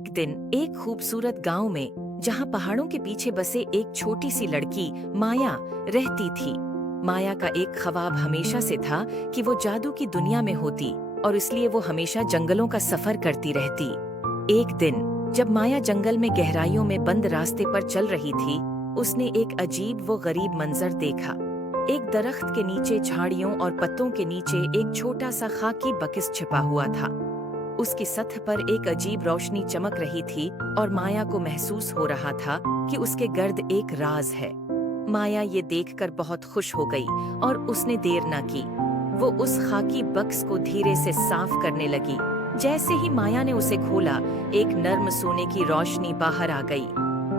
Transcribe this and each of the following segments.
एक दिन एक खूबसूरत गांव में, जहां पहाड़ों के पीछे बसे एक छोटी सी लड़की माया रहती थी। माया का एक ख्वाब हमेशा से था कि वो जादू की दुनिया में होती, और इसलिए वो हमेशा जंगलों का सफर करती रहती। एक दिन जब माया जंगल में गहराइयों में बंद रास्ते पर चल रही थी, उसने एक अजीब व गरीब मंजर देखा। एक दरख्त के नीचे झाड़ियों और पत्तों के नीचे एक छोटा सा खाकी बक्स छिपा हुआ था। उसकी सतह पर एक अजीब रोशनी चमक रही थी और माया को महसूस हो रहा था कि उसके गर्द एक राज है। माया ये देखकर बहुत खुश हो गई और उसने देर न की। वो उस खाकी बक्स को धीरे से साफ करने लगी। जैसे ही माया ने उसे खोला, एक नर्म सोने की रोशनी बाहर आ गई।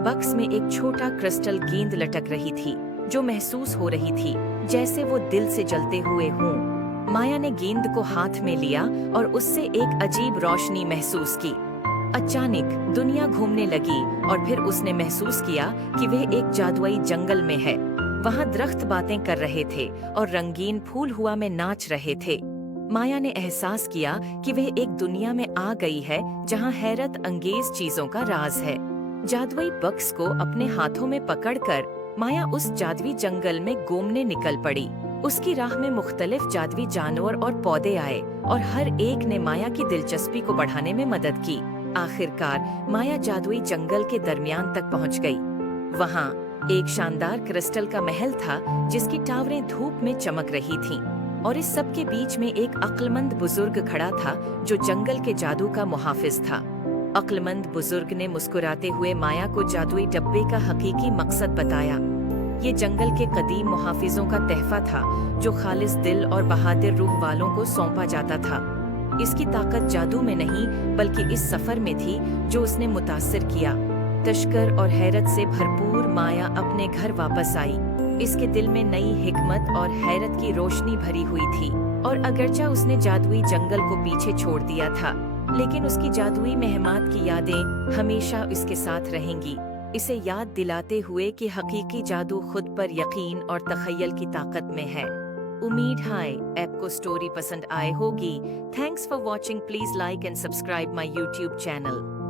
बक्स में एक छोटा क्रिस्टल गेंद लटक रही थी, जो महसूस हो रही थी जैसे वो दिल से जलते हुए हों। माया ने गेंद को हाथ में लिया और उससे एक अजीब रोशनी महसूस की। अचानक दुनिया घूमने लगी और फिर उसने महसूस किया कि वह एक जादुई जंगल में है। वहाँ दरख्त बातें कर रहे थे और रंगीन फूल हुआ में नाच रहे थे। माया ने एहसास किया कि वह एक दुनिया में आ गई है जहाँ हैरत अंगेज चीजों का राज है। जादुई बक्स को अपने हाथों में पकड़कर माया उस जादुई जंगल में घूमने निकल पड़ी। उसकी राह में मुख्तलिफ जादुई जानवर और पौधे आए और हर एक ने माया की दिलचस्पी को बढ़ाने में मदद की। आखिरकार माया जादुई जंगल के दरमियान तक पहुंच गई। वहां एक शानदार क्रिस्टल का महल था, जिसकी टावरें धूप में चमक रही थीं, और इस सब के बीच में एक अक्लमंद बुजुर्ग खड़ा था जो जंगल के जादू का मुहाफिज था। अक्लमंद बुजुर्ग ने मुस्कुराते हुए माया को जादुई डब्बे का हकीकी मकसद बताया। ये जंगल के कदीम मुहाफिजों का तहफा था, जो खालिस दिल और बहादुर रूह वालों को सौंपा जाता था। इसकी ताकत जादू में नहीं, बल्कि इस सफर में थी जो उसने मुतासिर किया। तशकर और हैरत से भरपूर माया अपने घर वापस आई। इसके दिल में नई हिकमत और हैरत की रोशनी भरी हुई थी, और अगरचा उसने जादुई जंगल को पीछे छोड़ दिया था, लेकिन उसकी जादुई मेहमान की यादें हमेशा इसके साथ रहेंगी, इसे याद दिलाते हुए कि हकीकी जादू खुद पर यकीन और तखय्युल की ताकत में है। उम्मीद है आपको स्टोरी पसंद आए होगी। Thanks for watching. Please like and subscribe my YouTube channel.